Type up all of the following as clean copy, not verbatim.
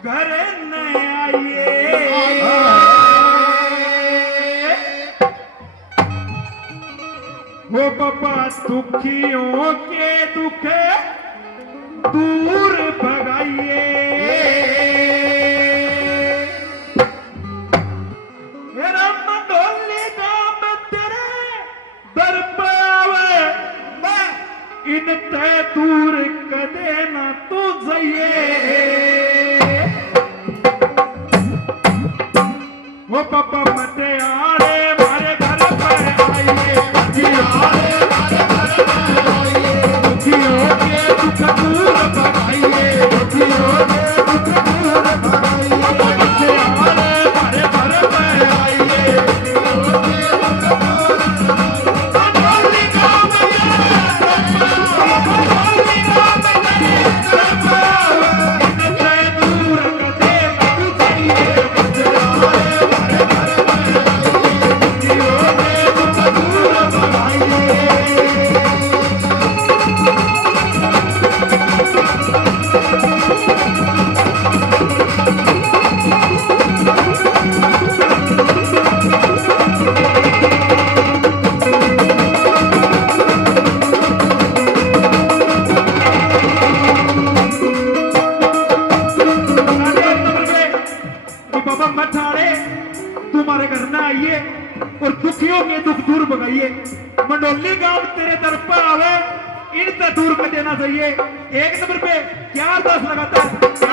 घर न आइए। वो बाबा दुखियों के दुख दूर भगाइए। मेरा मंडोली गांव तेरे दर पे आवे, इनते दूर कदे ना तू जाइए। वो पापा मते आड़े मारे घर पे आइए, आड़े मारे घर पे आइए, दुखियों के दुख दूर भगाइए, दुखियों के दुख दूर भगाइए। मते आड़े मारे घर पे आइए, दुखियों के दुख दूर भगाइए। मंडोली गांव तुम्हारे घर ना आइए और दुखियों के दुख दूर भगाइए। मंडोली गांव तेरे दर पर आवे, इनसे दूर कर देना चाहिए। एक नंबर पे क्या अरदास लगाता है, क्या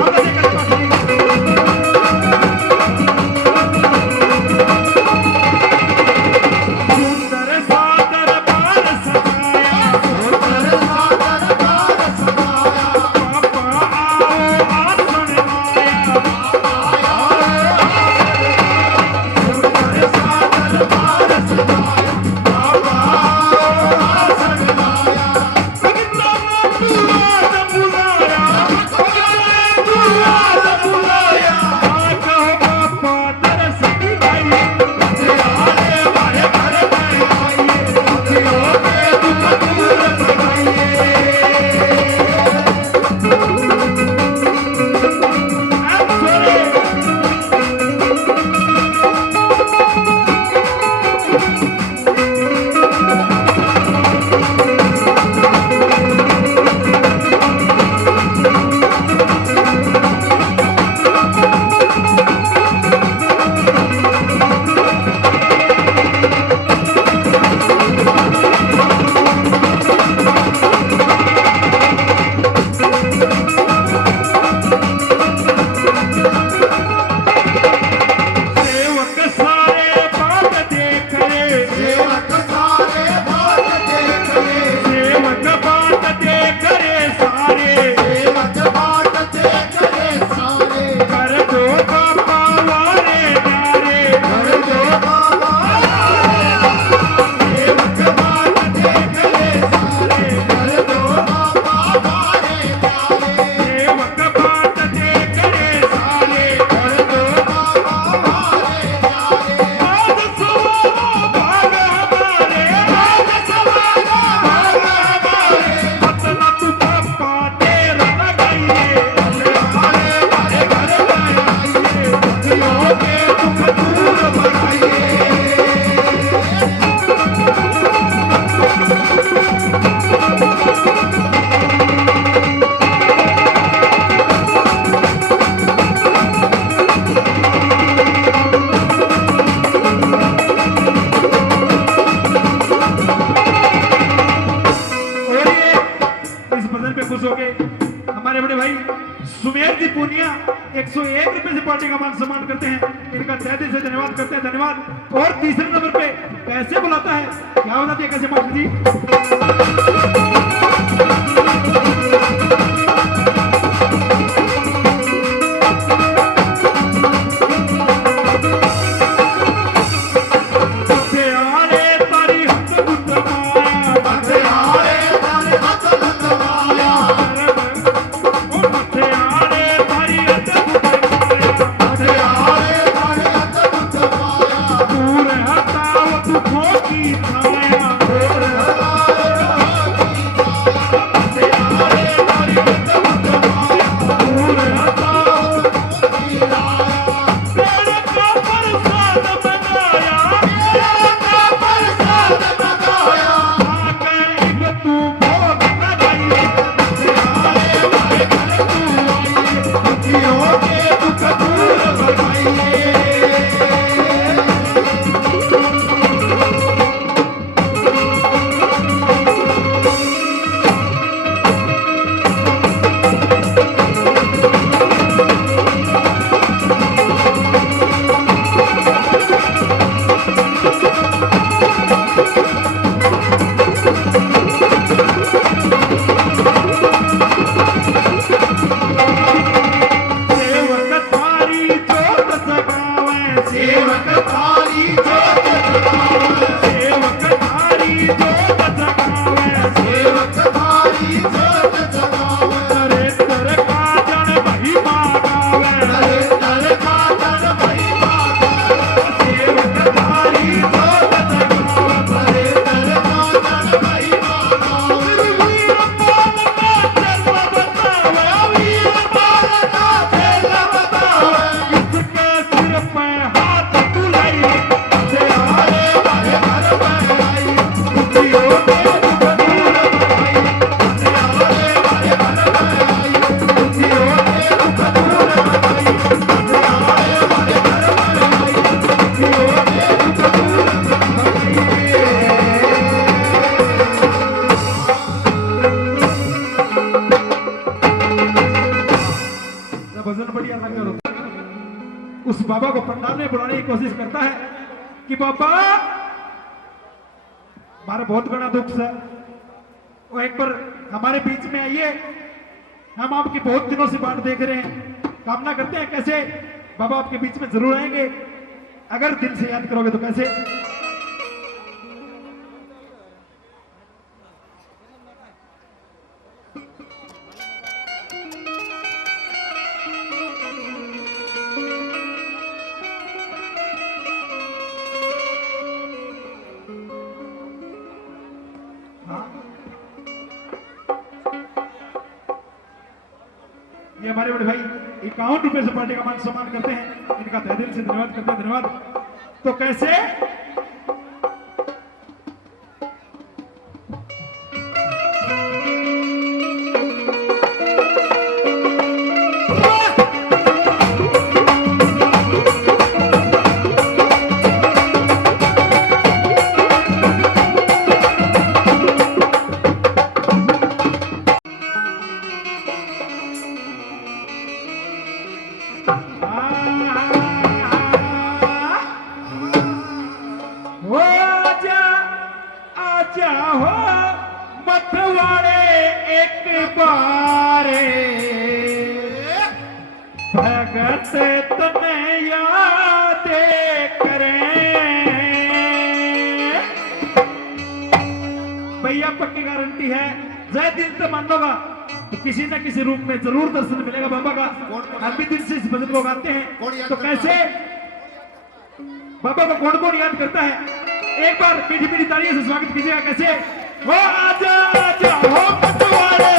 सुंदर सा दरबार सजाया, सुंदर सा दरबार सजाया, पापा आओ आसन लाया, हमारे बड़े भाई सुमेर जी पूनिया 101 रुपए से पार्टी का मान सम्मान करते हैं, इनका तहे दिल से धन्यवाद करते हैं, धन्यवाद। और तीसरे नंबर पे पैसे बुलाता है, क्या बताते हैं कैसे मास्टर जी। की छाया उस बाबा को पंडाल में बुलाने की कोशिश करता है कि बाबा हमारा बहुत बड़ा दुख है, वो एक बार हमारे बीच में आइए, हम आपकी बहुत दिनों से बात देख रहे हैं, कामना करते हैं कैसे बाबा आपके बीच में जरूर आएंगे, अगर दिल से याद करोगे तो कैसे। ये हमारे बड़े भाई 51 रुपए से पार्टी का मान सम्मान करते हैं, इनका तहे दिल से धन्यवाद करते हैं, धन्यवाद। तो कैसे भगत तुम्हें याद करें। भैया पक्की गारंटी है, जय दिल से मान लोगा तो किसी न किसी रूप में जरूर दर्शन मिलेगा बाबा का। हम भी दिल से इस भजन को गाते हैं, तो कैसे बाबा को कौन कौन याद करता है, एक बार मीठी मीठी तालियों से स्वागत कीजिएगा। कैसे हो आजा आजा हो पटवारे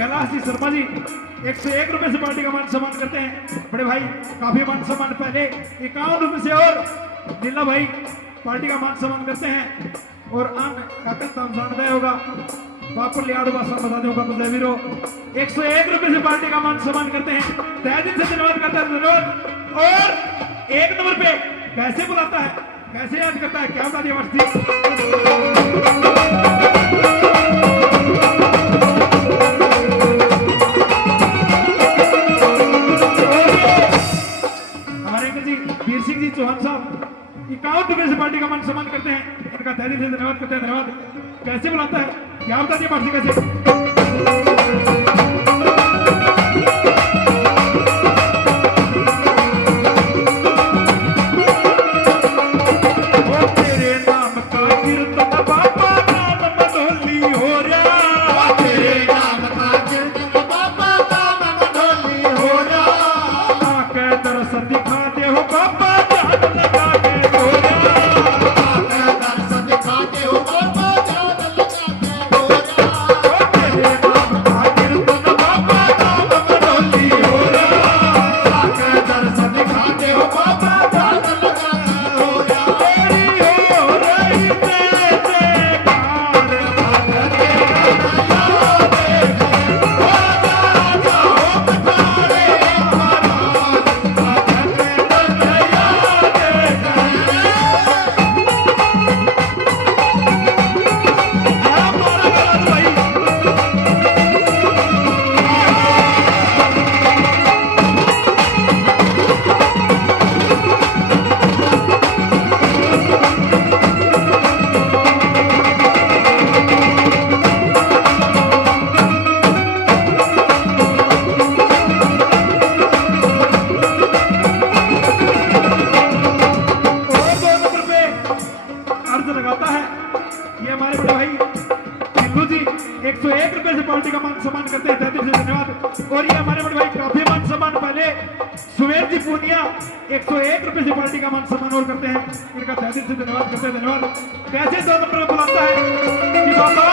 महाराज शर्मा जी 101 रुपए से पार्टी का मान सम्मान करते हैं। बड़े भाई काफी मान सम्मान पहले 51 रुपए से, और नीला भाई पार्टी का मान सम्मान करते हैं। और आन काकल तामजानदाय होगा बापुर लियाड़ू भाषा बता दूंगा तो जयवीरो 101 रुपए से पार्टी का मान सम्मान करते हैं, तहे दिल से धन्यवाद करता है, धन्यवाद। और एक नंबर पे कैसे बुलाता है, कैसे याद करता है, क्या बता दिया वीर सिंह जी चौहान साहब 51 रुपए से पार्टी का मान सम्मान करते हैं, इनका तहे दिल से धन्यवाद करते हैं, धन्यवाद। कैसे बुलाता है, क्या बता दिया पार्टी कैसे। 101 रुपए से पार्टी का मान सम्मान करते हैं, तहे दिल से धन्यवाद। और ये हमारे बड़े भाई काफी मान सम्मान पहले सुमेर जी पूनिया 101 रुपए से पार्टी का मान सम्मान और करते हैं, इनका तहे दिल से धन्यवाद करते हैं, धन्यवाद। कैसे 2 नंबर पर बुलाता है कि बाबा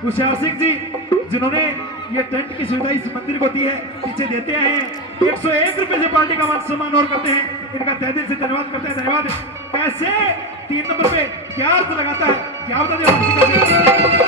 होशियार सिंह जी जिन्होंने ये टेंट की सुविधा इस मंदिर को दी है, पीछे देते आए हैं। 101 रुपए से पार्टी का मान सम्मान और करते हैं, इनका तहे दिल से धन्यवाद करते हैं, धन्यवाद। कैसे 3 नंबर पे क्या अर्थ लगाता है, क्या बता दिया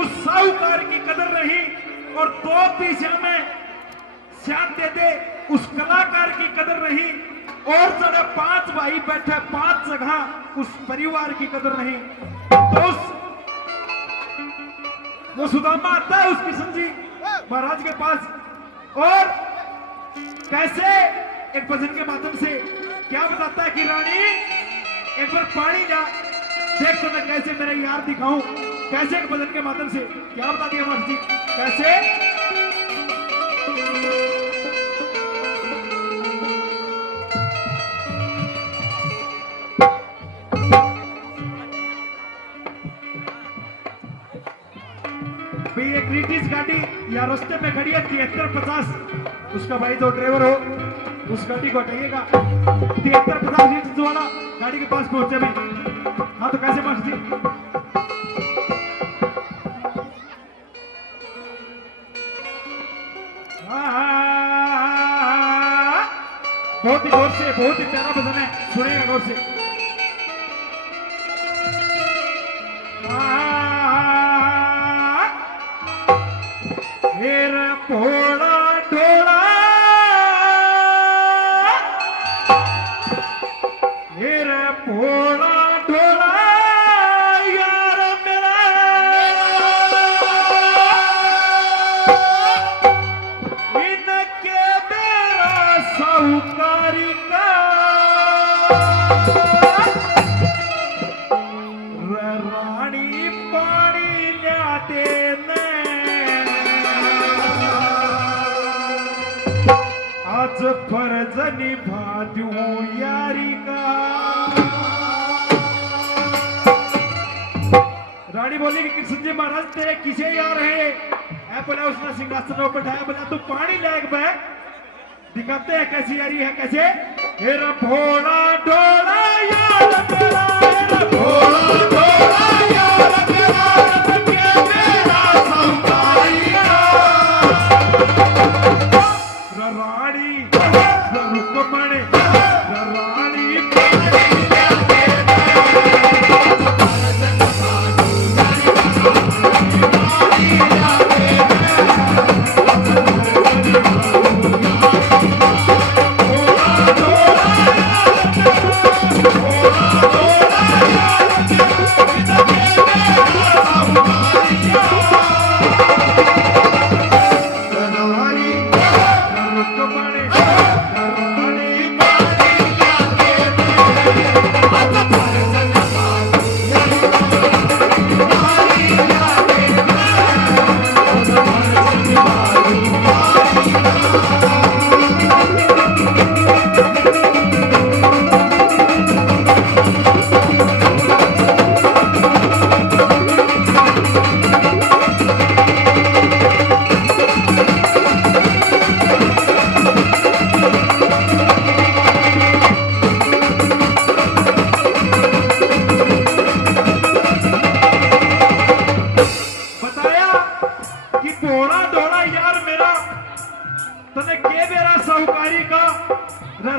उस साहूकार की कदर नहीं और 2 पैसे में श्याम दे दे उस कलाकार की कदर नहीं और जरा 5 भाई बैठे 5 जगह उस परिवार की कदर नहीं। तो वो सुदामा आता है उस किशन जी महाराज के पास और कैसे एक भजन के माध्यम से क्या बताता है कि रानी एक बार पानी जा देख तो मैं कैसे मेरा यार दिखाऊं। कैसे एक भजन के माध्यम से क्या बता दिया महाराज जी कैसे एक ब्रिटिश गाड़ी या रास्ते में खड़ी है 7350 उसका भाई जो ड्राइवर हो उस गाड़ी को हटाइएगा 7350 लीटर वाला गाड़ी के पास पहुंचे भी। हाँ तो कैसे पहुंचती बहुत ही गौर से बहुत ही प्यारा भजन है सुनेगा गौर से। भोला ढोला मेरा भोला ढोला यार मेरा इनके मेरा साहूकारी का रानी पानी लाते आज फर्ज निभा दूं यारी का। रानी बोली कि कृष्ण जी महाराज तेरे किसे यार है बोला उसने सिंहासन पर बैठाया बोला तू पानी लायक बे दिखाते हैं कैसी यारी है कैसे मेरा भोला डोला यार मेरा भोला डोला यार मेरा संभाई रानी रुकमणी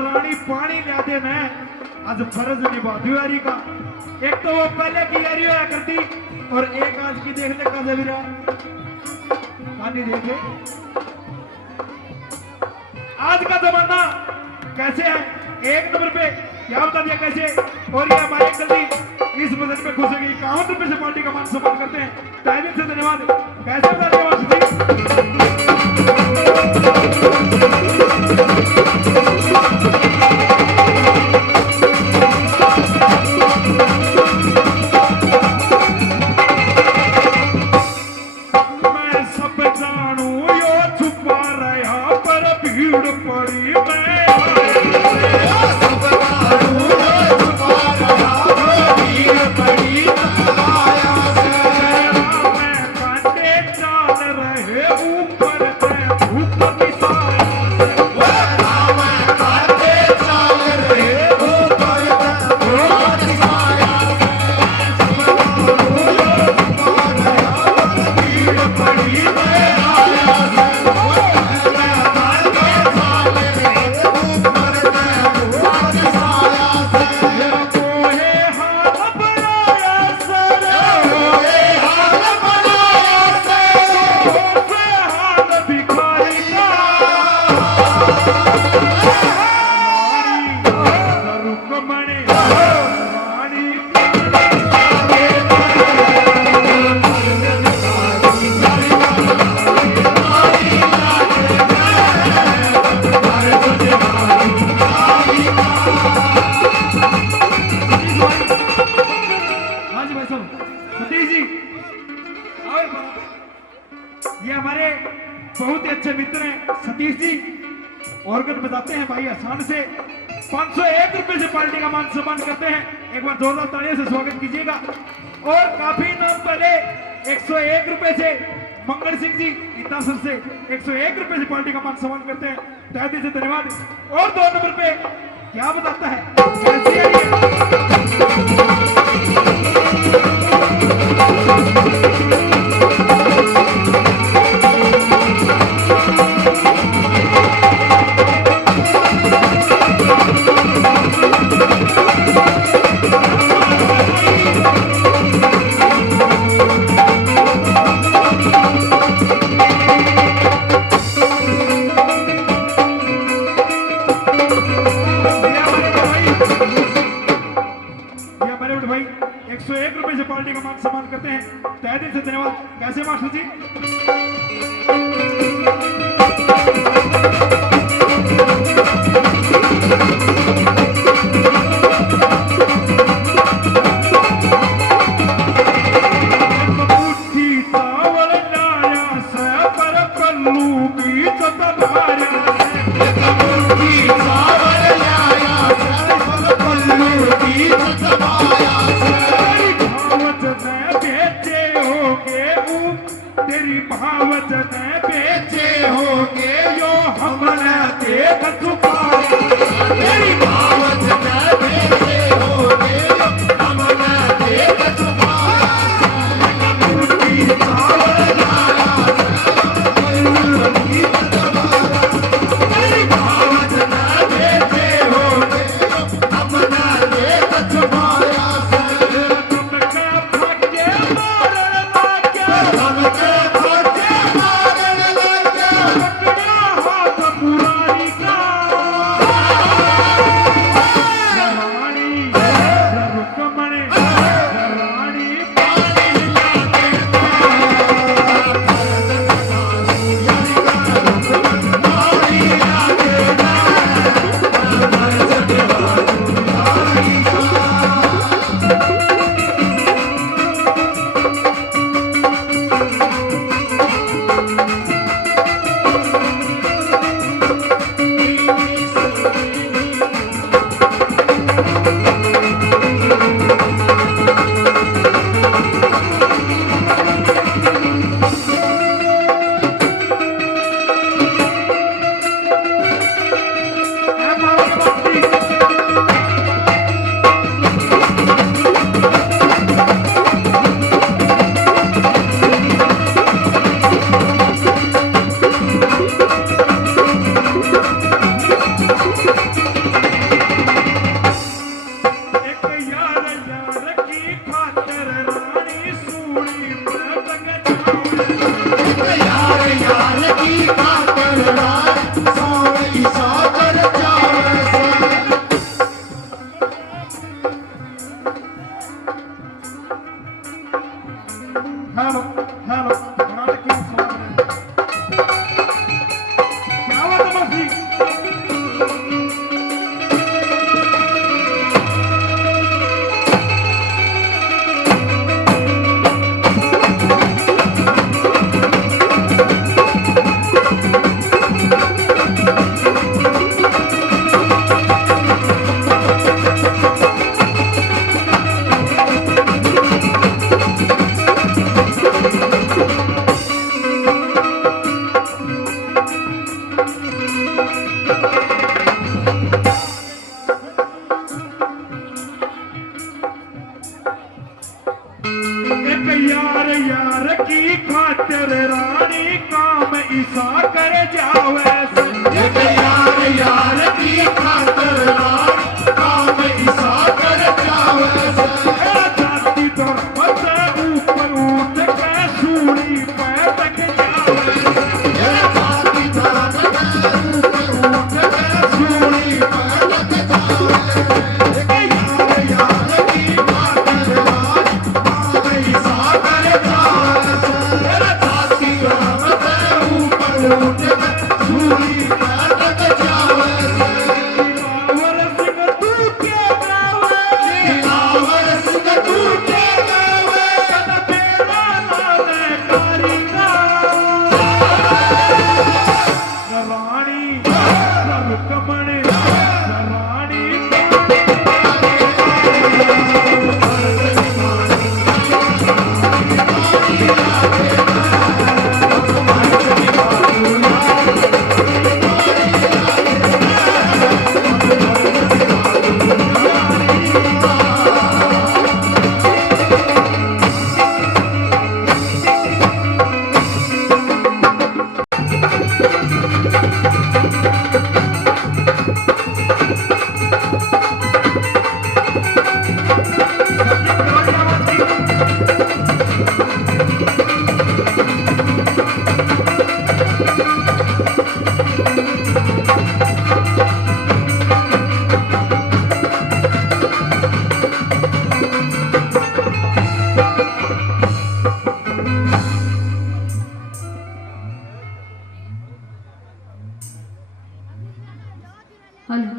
रानी पानी लिया दे मैं आज फर्ज निभा यारी का। एक तो वो पहले की यारी होया करती और एक आज की देख ले का जबीरा पानी देखे। आज का जमाना कैसे है 1 नंबर पे क्या बता दिया कैसे और ये हमारे जल्दी इस बजट में घुसेगी 51 रुपए से पार्टी का मान सम्मान करते हैं टाइमिंग से धन्यवाद। कैसे बता दिया ऊपर हाँ जी भाई साहब, सतीश जी आओ। ये हमारे बहुत ही अच्छे मित्र हैं सतीश जी, ऑर्गन बजाते हैं भाई आसान से। 501 रुपए से पार्टी का मान सम्मान करते हैं, एक बार जोरदार तालियों से स्वागत कीजिएगा। और काफी नाम पहले 101 रुपए से मंगल सिंह जी इतासर से 101 रुपए से पार्टी का मान सम्मान करते हैं, तहे दिल से धन्यवाद। और 2 नंबर पे क्या बताता है, कैसी है ये? भाई 101 रुपए से पार्टी का मान सम्मान करते हैं, तहे दिल से धन्यवाद। कैसे मास्टर जी? तेरी भावत ने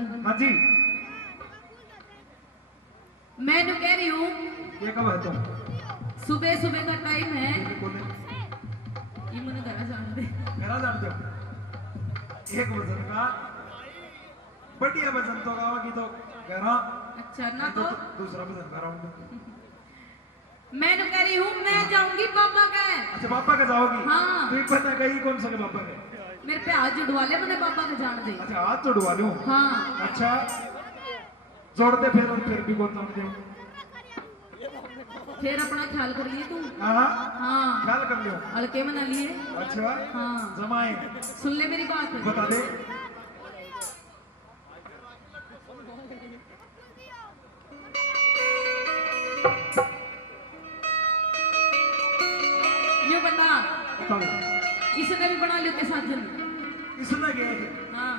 हाँ जी मैं नु कह रही हूँ ये कब है तुम सुबह सुबह का टाइम है कौन है ये मुझे घर जान दे मेरा जानते हो एक वजन का बढ़िया वजन तो गावा की तो गहरा अच्छा ना तो दूसरा वजन का राउंड मैं नु कह रही हूँ मैं जाऊंगी पापा के अच्छा पापा के जाओगी हाँ। तो पता गई कौन सा के पापा के मेरे पे हाथ जुड़वा ले मैंने पापा के जान दे अच्छा हाथ जोड़वा लूं हाँ अच्छा जोड़ दे फिर भी कौन जान दे फिर अपना ख्याल कर लिए तू हाँ हाँ ख्याल कर लियो हल्के मना लिए अच्छा हाँ जमाए सुन ले मेरी बात बता दे ये बता बताओ इसने भी बना लियो के साजन इसने गए हाँ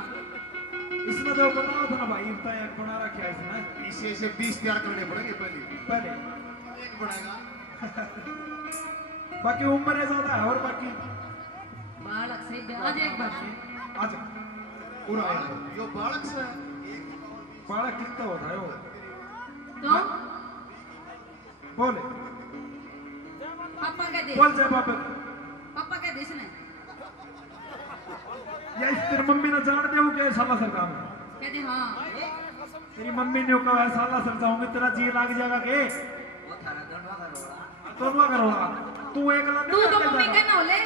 इसने तो बताओ था ना भाई बताया बना रखा है इसने इसे इसे 20 तैयार करने पड़ेंगे पहले एक बनाएगा बाकी उम्र है ज्यादा है और बाकी बालक से आज एक बात अच्छा पूरा आया यो बालक से बालक कितना होता है वो तो बोले पापा कह दे बोल जाए पापा पापा कह दे इसने या इस तेरी मम्मी ने जान दे के साला सर काम है कह दे हाँ तेरी मम्मी ने कहा साला सर जाऊंगी तेरा जी लग जाएगा के दोनों करोड़ा तू एक लाख तू तो मम्मी कहना होले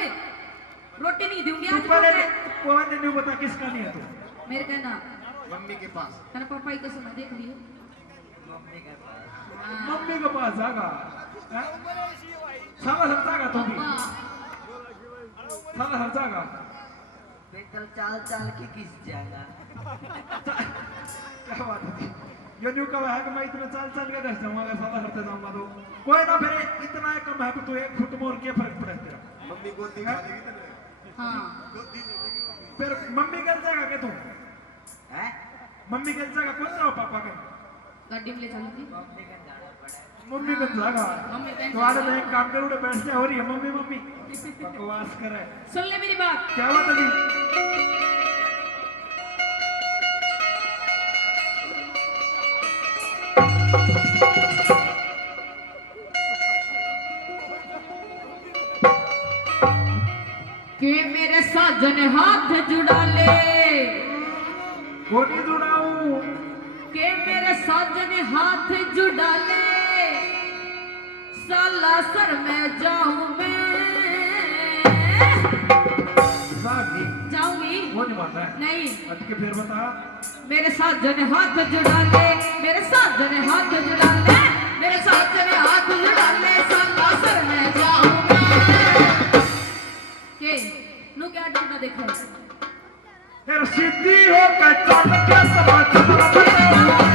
रोटी नहीं दूंगी आज पहले मैं कोई नहीं बता किसका नहीं है तू मेरे कहना मम्मी के पास तेरा पापा ही कसम देख लियो मम्मी के पास जाएगा हैं? साला सर जाएगा तू भी साला सर जाएगा कल चाल चाल की किस जाएगा क्या बात है ये न्यू कब है कि मैं इतना चाल चाल के दस जाऊंगा अगर साला हरते जाऊंगा तो कोई ना फिर इतना है कम है कि तू 1 फुट मोर के फर्क पड़े तेरा मम्मी गोदी खा लेगी तेरे हाँ गोदी ले लेगी मम्मी फिर मम्मी कल जाएगा क्या तू हैं मम्मी कल जाएगा कौन जाओ पापा का गाड़ी में ले चलूंगी मम्मी का जाना पड़े मम्मी कल जाएगा मम्मी कल तो आगे तो एक काम करूँ बैठते हो रही है मम्मी मम्मी बकवास करे सुन ले मेरी बात क्या बात है जी के मेरे साजन हाथ जुड़ा ले गोली जुड़ाऊं के मेरे साजन हाथ जुड़ा ले साला सर में जाऊं मैं सागी जाऊंगी वो नहीं मानना है नहीं अटके फिर बता मेरे साजन हाथ जुड़ा ले मेरे साजन हाथ जुड़ा ले मेरे साजन हाथ जुड़ा ले साला सर में जाऊं मैं के नु क्या डरना देखो फिर सीधी होकर चल के समाचार बताऊं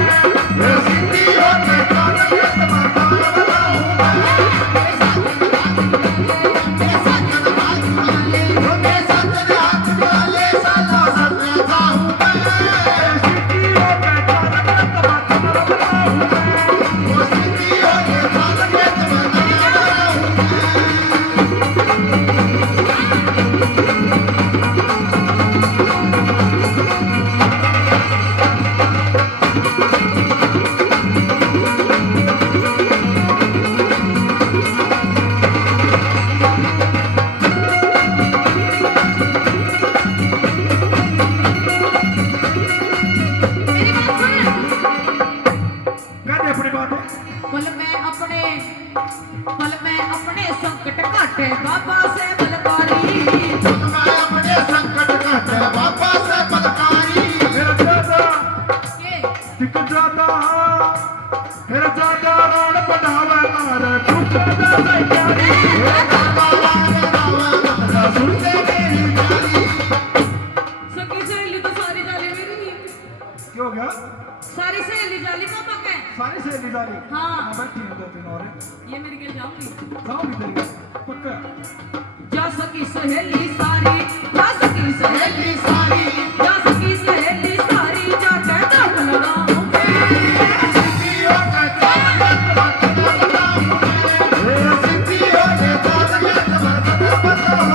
फिर सीधी होकर चल के समाचार बताऊं संकट काटे बाबा से बलकारी मैं अपने संकट कहते बाबा से बलकारी मेरा दादा के टिक जाता फिर जाता राण बढ़ावे मारे कुछ दादा यारी सुनते मेरी प्यारी सखी सहेली तो सारी जाली मेरी क्यों गया सारी सहेली जाली पापा के सारी सहेली जारी हाँ। बैठी है 2-3 और ये मेरी के जाऊंगी जाओ भी तेरी पक्का जा सकी सहेली सारी जा सकी सहेली सारी जा सकी सहेली सारी जाके दम लगाऊं सिद्धियों के चालत बताऊं मैं सिद्धियों के चालत बताऊं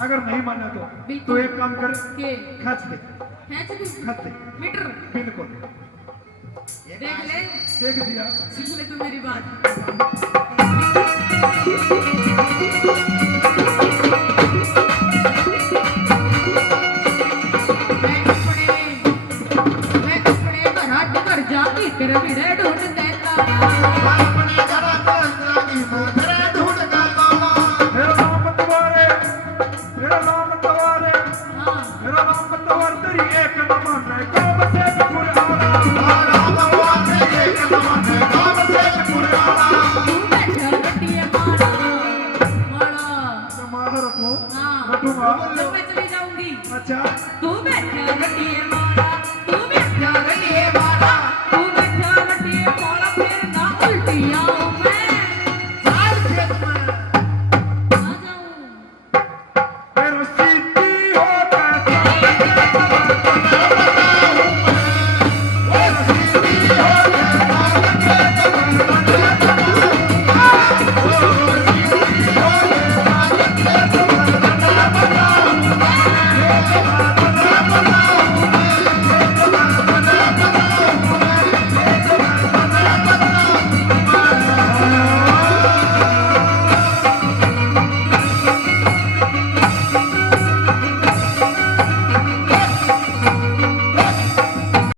अगर नहीं माना तो एक काम कर, खच दे मीटर बिल्कुल देख ले, देख दिया। सुन ले तू मेरी बात। मैं अपने घर जाती तेरे बिरे ढूंढ देता, अपने घर जाती तेरे ढूंढ देता। मेरा नाम बतवारे, मेरा नाम बतवारे, हाँ मेरा नाम बतवार तेरी एक न माने काम से पुराना। राम वाले एक न माने काम से पुराना। तू बैठा रटिए मारा मारा माधर तू हाँ बटूंगा तो मैं चली जाऊंगी। अच्छा तू बैठा रटिए मारा, तू बैठा रटिए